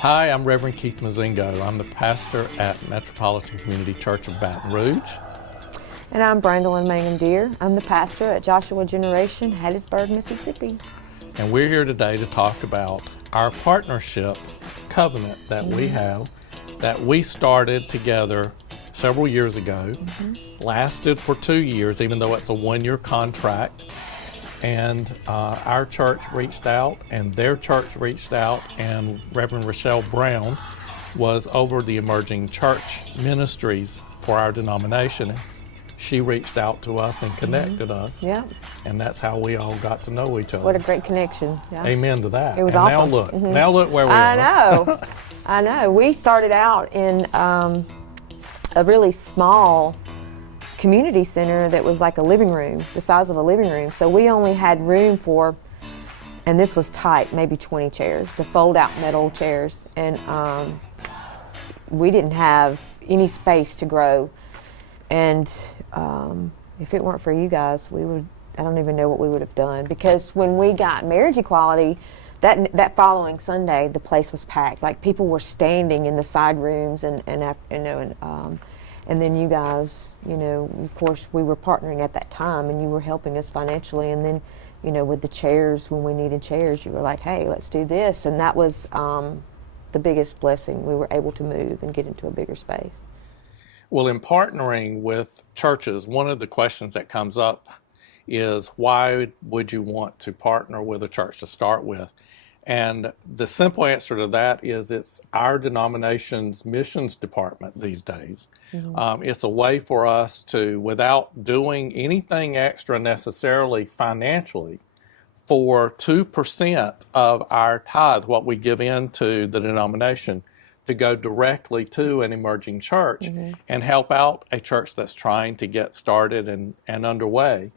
Hi, I'm Reverend Keith Mazingo. I'm the pastor at Metropolitan Community Church of Baton Rouge. And I'm Brandolyn Mangum Deere. I'm the pastor at Joshua Generation, Hattiesburg, Mississippi. And we're here today to talk about our partnership covenant that we have, that we started together several years ago, lasted for 2 years, even though it's a one-year contract. And our church reached out, and their church reached out, and Reverend Rochelle Brown was over the emerging church ministries for our denomination. She reached out to us and connected us, and that's how we all got to know each other. What a great connection. Yeah. Amen to that. It was and awesome. Now look where we are. I know. I know. We started out in a really small community center that was like a living room, the size of a living room. So we only had room for, and this was tight, maybe 20 chairs, the fold-out metal chairs. And we didn't have any space to grow. And if it weren't for you guys, I don't even know what we would have done. Because when we got marriage equality, that following Sunday, the place was packed. Like, people were standing in the side rooms, and then you guys, of course, we were partnering at that time, and you were helping us financially. And then, with the chairs, when we needed chairs, you were like, hey, let's do this. And that was the biggest blessing. We were able to move and get into a bigger space. Well, in partnering with churches, one of the questions that comes up is, why would you want to partner with a church to start with? And the simple answer to that is, it's our denomination's missions department these days. It's a way for us to, without doing anything extra necessarily financially, for 2% of our tithe, what we give into the denomination, to go directly to an emerging church and help out a church that's trying to get started and underway.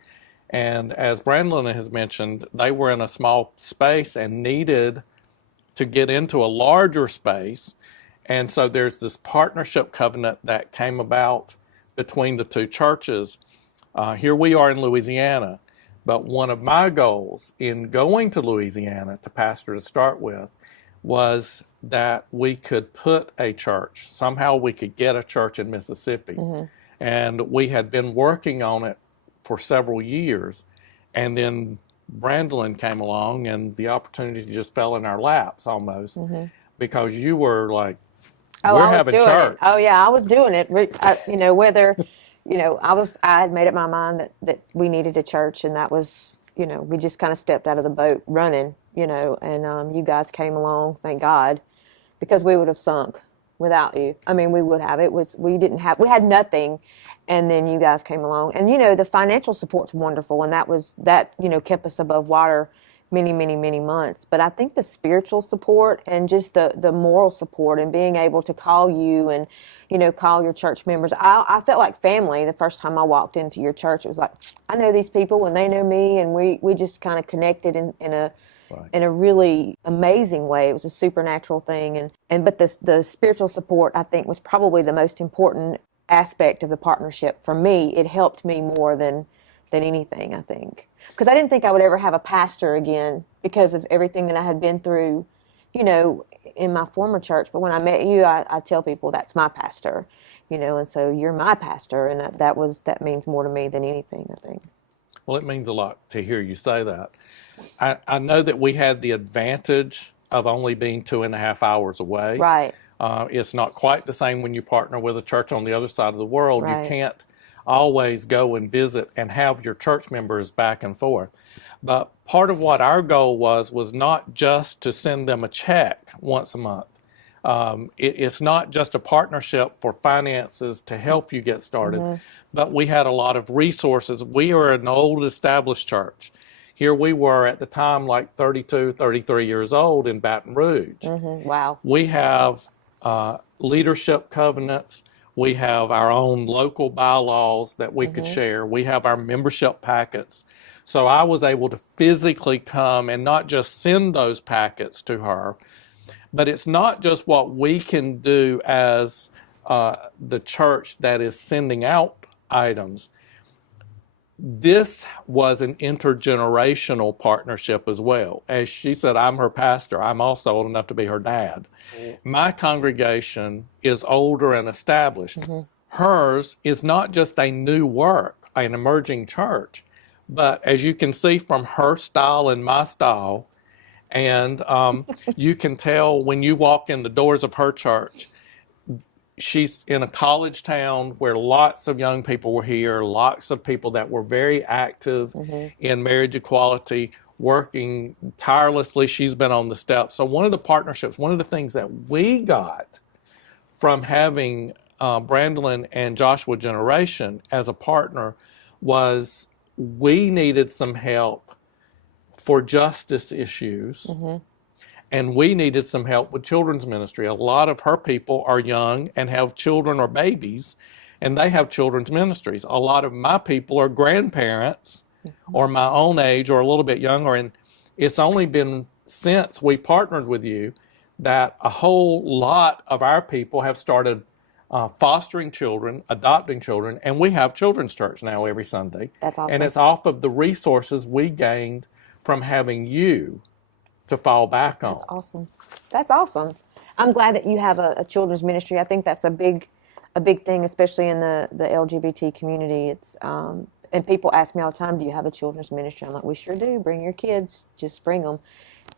And as Brandolyn has mentioned, they were in a small space and needed to get into a larger space. And so there's this partnership covenant that came about between the two churches. Here we are in Louisiana, but one of my goals in going to Louisiana to pastor to start with was that we could put a church, somehow we could get a church in Mississippi. And we had been working on it for several years, and then Brandolyn came along, and the opportunity just fell in our laps almost, because you were like, we're having church. Oh yeah, I was doing it. Whether, I had made up my mind that we needed a church, and that was, we just kind of stepped out of the boat running, and you guys came along, thank God, because we would have sunk without you. I mean, we would have. We had nothing, and then you guys came along. And, the financial support's wonderful, and that kept us above water many, many, many months. But I think the spiritual support and just the moral support and being able to call you and, call your church members. I felt like family the first time I walked into your church. It was like, I know these people and they know me, and we just kind of connected in a really amazing way. It was a supernatural thing. But the spiritual support, I think, was probably the most important aspect of the partnership. For me, it helped me more than anything, I think. Because I didn't think I would ever have a pastor again because of everything that I had been through, in my former church. But when I met you, I tell people that's my pastor, and so you're my pastor, and that means more to me than anything, I think. Well, it means a lot to hear you say that. I know that we had the advantage of only being 2.5 hours away. Right. It's not quite the same when you partner with a church on the other side of the world. Right. You can't always go and visit and have your church members back and forth. But part of what our goal was not just to send them a check once a month. It's not just a partnership for finances to help you get started, but we had a lot of resources. We are an old established church. Here we were at the time like 32, 33 years old in Baton Rouge. Wow. We have leadership covenants. We have our own local bylaws that we could share. We have our membership packets. So I was able to physically come and not just send those packets to her, but it's not just what we can do as the church that is sending out items. this was an intergenerational partnership as well. As she said, I'm her pastor. I'm also old enough to be her dad. My congregation is older and established. Hers is not just a new work, an emerging church, but as you can see from her style and my style, and you can tell when you walk in the doors of her church, she's in a college town where lots of young people were here, lots of people that were very active in marriage equality, working tirelessly. She's been on the steps. So one of the partnerships, one of the things that we got from having Brandolin and Joshua Generation as a partner was we needed some help for justice issues. And we needed some help with children's ministry. A lot of her people are young and have children or babies, and they have children's ministries. A lot of my people are grandparents or my own age or a little bit younger, and it's only been since we partnered with you that a whole lot of our people have started fostering children, adopting children, and we have children's church now every Sunday. That's awesome. And it's off of the resources we gained from having you to fall back on. That's awesome. That's awesome. I'm glad that you have a children's ministry. I think that's a big thing, especially in the LGBT community. It's and people ask me all the time, "Do you have a children's ministry?" I'm like, "We sure do. Bring your kids. Just bring them."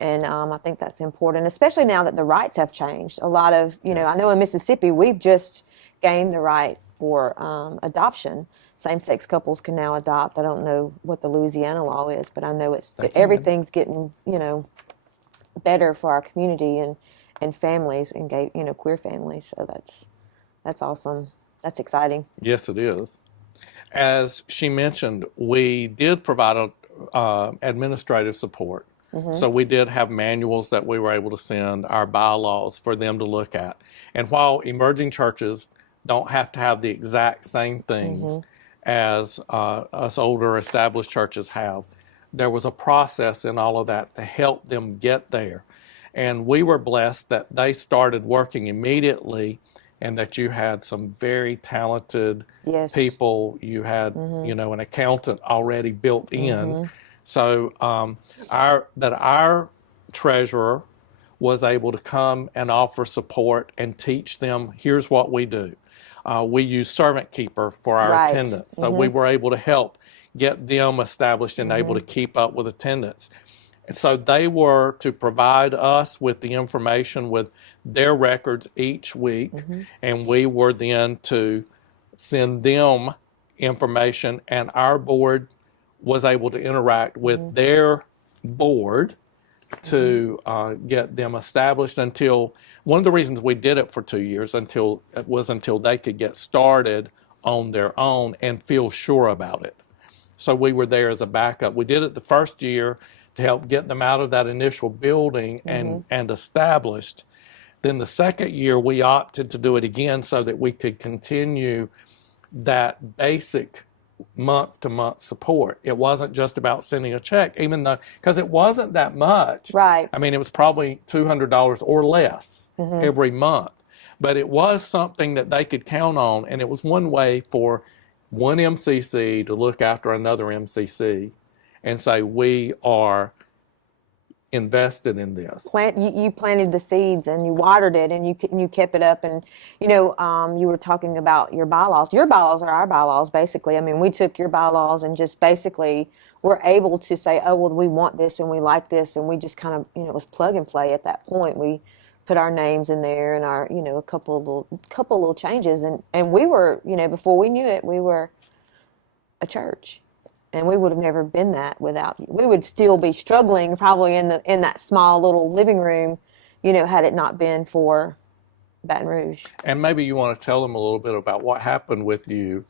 And I think that's important, especially now that the rights have changed. A lot of, I know in Mississippi we've just gained the right for adoption. Same-sex couples can now adopt. I don't know what the Louisiana law is, but I know everything's getting, better for our community and families and gay, queer families. So that's awesome. That's exciting. Yes, it is. As she mentioned, we did provide administrative support. So we did have manuals that we were able to send, our bylaws for them to look at. And while emerging churches don't have to have the exact same things as us older established churches have, there was a process in all of that to help them get there. And we were blessed that they started working immediately and that you had some very talented people. You had, an accountant already built in. So our treasurer was able to come and offer support and teach them, here's what we do. We use Servant Keeper for our attendance. So we were able to help get them established and able to keep up with attendance. And so they were to provide us with the information with their records each week, and we were then to send them information, and our board was able to interact with their board to get them established until, one of the reasons we did it for 2 years until they could get started on their own and feel sure about it. So we were there as a backup. We did it the first year to help get them out of that initial building and established. Then the second year we opted to do it again so that we could continue that basic month-to-month support. It wasn't just about sending a check, even though, because it wasn't that much. Right. I mean, it was probably $200 or less every month. But it was something that they could count on, and it was one way for one MCC to look after another MCC and say, we are invested in this. You planted the seeds and you watered it and you kept it up, and you were talking about your bylaws. Your bylaws are our bylaws, basically. I mean, we took your bylaws and just basically were able to say, oh, well, we want this and we like this, and we just kind of, it was plug and play at that point. We put our names in there and our, a couple little changes, and we were, before we knew it, we were a church. And we would have never been that without you. We would still be struggling probably in that small little living room, had it not been for Baton Rouge. And maybe you want to tell them a little bit about what happened with you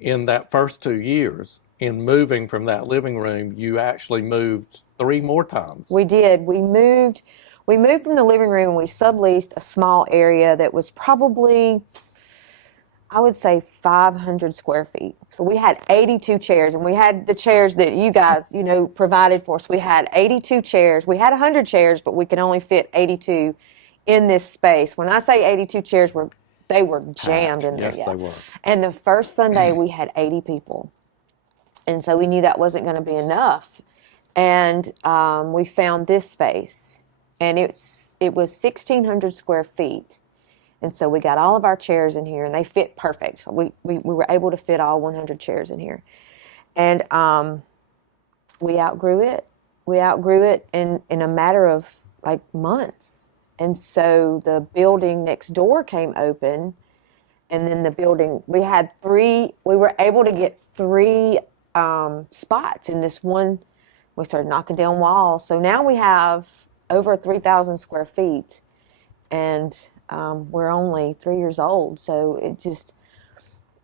in that first 2 years. In moving from that living room, you actually moved 3 more times. We did. We moved from the living room and we subleased a small area that was probably, I would say, 500 square feet. So we had 82 chairs, and we had the chairs that you guys, provided for us. We had 82 chairs. We had 100 chairs, but we could only fit 82 in this space. When I say 82 chairs, they were jammed in there. Yes, they were. And the first Sunday, we had 80 people. And so we knew that wasn't going to be enough. And we found this space, and it was 1,600 square feet. And so we got all of our chairs in here, and they fit perfect. We were able to fit all 100 chairs in here. And we outgrew it. We outgrew it in a matter of like months. And so the building next door came open, and then the building, we were able to get 3 spots in this one. We started knocking down walls. So now we have over 3,000 square feet, and we're only 3 years old. So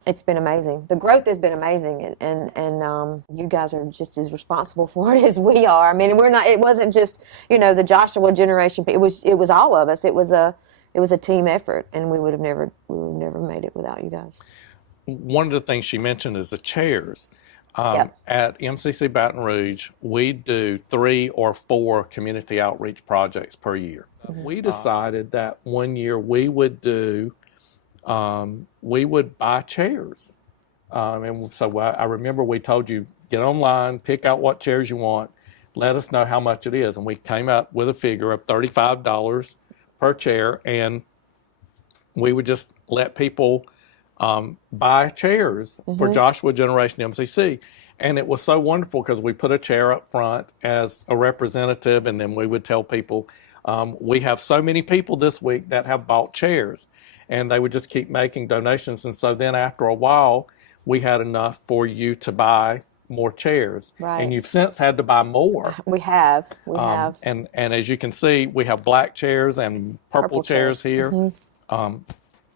it's been amazing. The growth has been amazing, and you guys are just as responsible for it as we are. I mean, it wasn't just, the Joshua generation. It was all of us. It was a team effort, and we would have never made it without you guys. One of the things she mentioned is the chairs. Yep. At MCC Baton Rouge, we do 3 or 4 community outreach projects per year. Mm-hmm. We decided that one year we would buy chairs. And so I remember we told you, get online, pick out what chairs you want, let us know how much it is. And we came up with a figure of $35 per chair, and we would just let people buy chairs for Joshua Generation MCC. And it was so wonderful because we put a chair up front as a representative, and then we would tell people, we have so many people this week that have bought chairs. And they would just keep making donations. And so then after a while, we had enough for you to buy more chairs. Right. And you've since had to buy more. We have. And as you can see, we have black chairs and purple chairs here. Mm-hmm.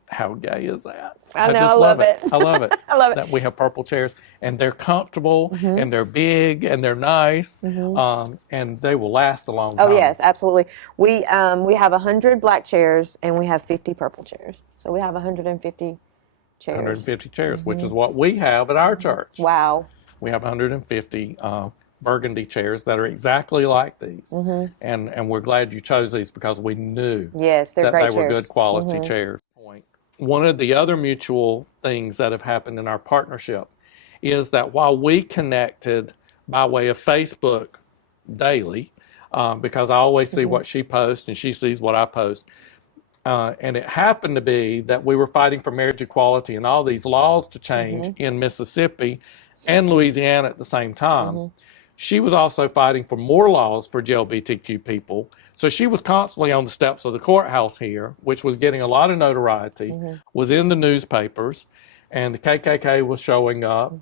How gay is that? I know, I love it. I love it. I love it. That we have purple chairs, and they're comfortable, and they're big, and they're nice, and they will last a long time. Oh yes, absolutely. We have 100 black chairs, and we have 50 purple chairs. So we have 150 chairs. 150 chairs, which is what we have at our church. Wow. We have 150 burgundy chairs that are exactly like these, and we're glad you chose these because we knew that they great were chairs. good quality chairs. One of the other mutual things that have happened in our partnership is that while we connected by way of Facebook daily, because I always see what she posts and she sees what I post, and it happened to be that we were fighting for marriage equality and all these laws to change in Mississippi and Louisiana at the same time. She was also fighting for more laws for LGBTQ people. So she was constantly on the steps of the courthouse here, which was getting a lot of notoriety, was in the newspapers, and the KKK was showing up,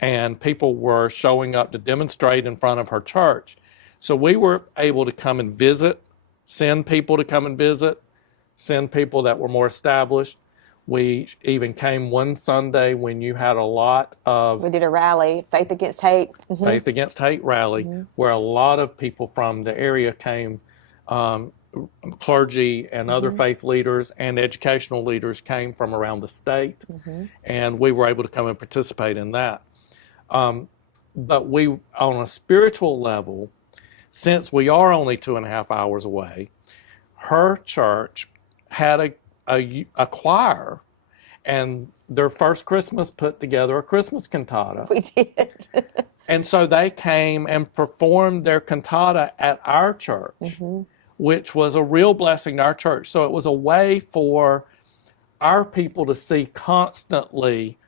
and people were showing up to demonstrate in front of her church. So we were able to come and visit, send people to come and visit, send people that were more established. We even came one Sunday when you had a lot of... We did a rally, Faith Against Hate. Faith Against Hate rally, where a lot of people from the area came, clergy and other faith leaders and educational leaders came from around the state, and we were able to come and participate in that. But we, on a spiritual level, since we are only 2.5 hours away, her church had a choir, and their first Christmas put together a Christmas cantata. We did. And so they came and performed their cantata at our church, which was a real blessing to our church. So it was a way for our people to see constantly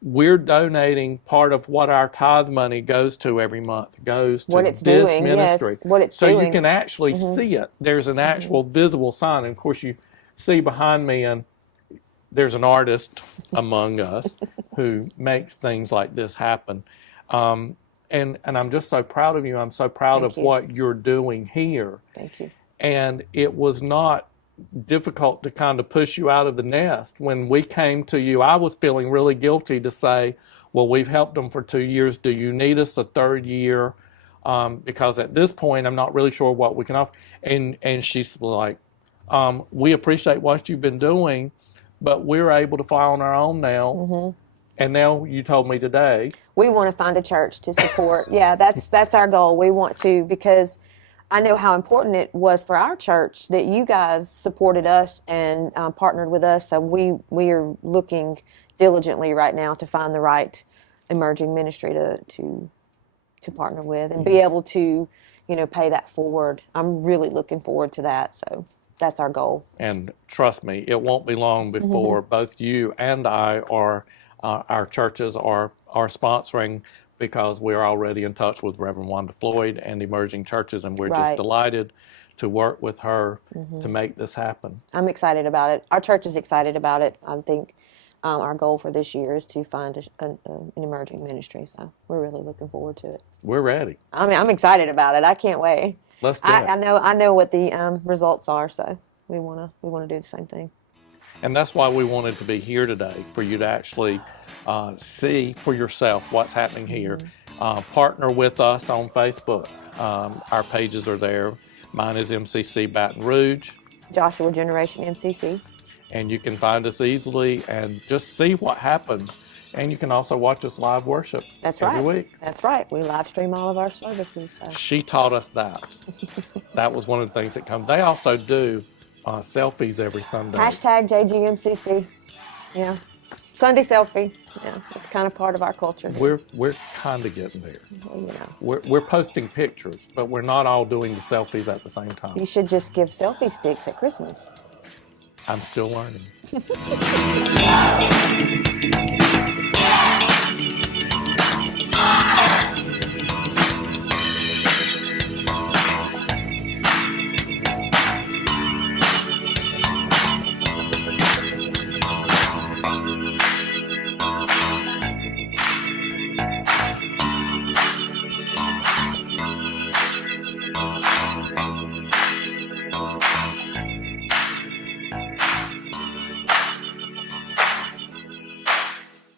we're donating part of what our tithe money goes to every month, goes to this ministry. Yes, what it's so doing. You can actually see it. There's an actual visible sign. And of course, you see behind me, and there's an artist among us who makes things like this happen. And I'm just so proud of you. I'm so proud of what you're doing here. Thank you. And it was not difficult to kind of push you out of the nest. When we came to you, I was feeling really guilty to say, well, we've helped them for 2 years. Do you need us a third year? Because at this point, I'm not really sure what we can offer. And she's like, we appreciate what you've been doing, but we're able to fly on our own now. And now you told me today. We want to find a church to support. Yeah, that's our goal. We want to, because I know how important it was for our church that you guys supported us and partnered with us. So we are looking diligently right now to find the right emerging ministry to partner with and be able to, pay that forward. I'm really looking forward to that. So that's our goal. And trust me, it won't be long before both you and I are, our churches are sponsoring, because we're already in touch with Reverend Wanda Floyd and Emerging Churches, and we're just delighted to work with her to make this happen. I'm excited about it. Our church is excited about it. I think our goal for this year is to find an emerging ministry. So we're really looking forward to it. We're ready. I mean, I'm excited about it. I can't wait. Let's do it. I know what the results are, so we wanna do the same thing. And that's why we wanted to be here today, for you to actually see for yourself what's happening here. Partner with us on Facebook. Our pages are there. Mine is MCC Baton Rouge. Joshua Generation MCC. And you can find us easily and just see what happens. And you can also watch us live worship every week. That's right. We live stream all of our services. So. She taught us that. That was one of the things that comes. They also do selfies every Sunday. Hashtag JGMCC. Yeah. Sunday selfie. Yeah. It's kind of part of our culture. We're kind of getting there. Well, We're posting pictures, but we're not all doing the selfies at the same time. You should just give selfie sticks at Christmas. I'm still learning.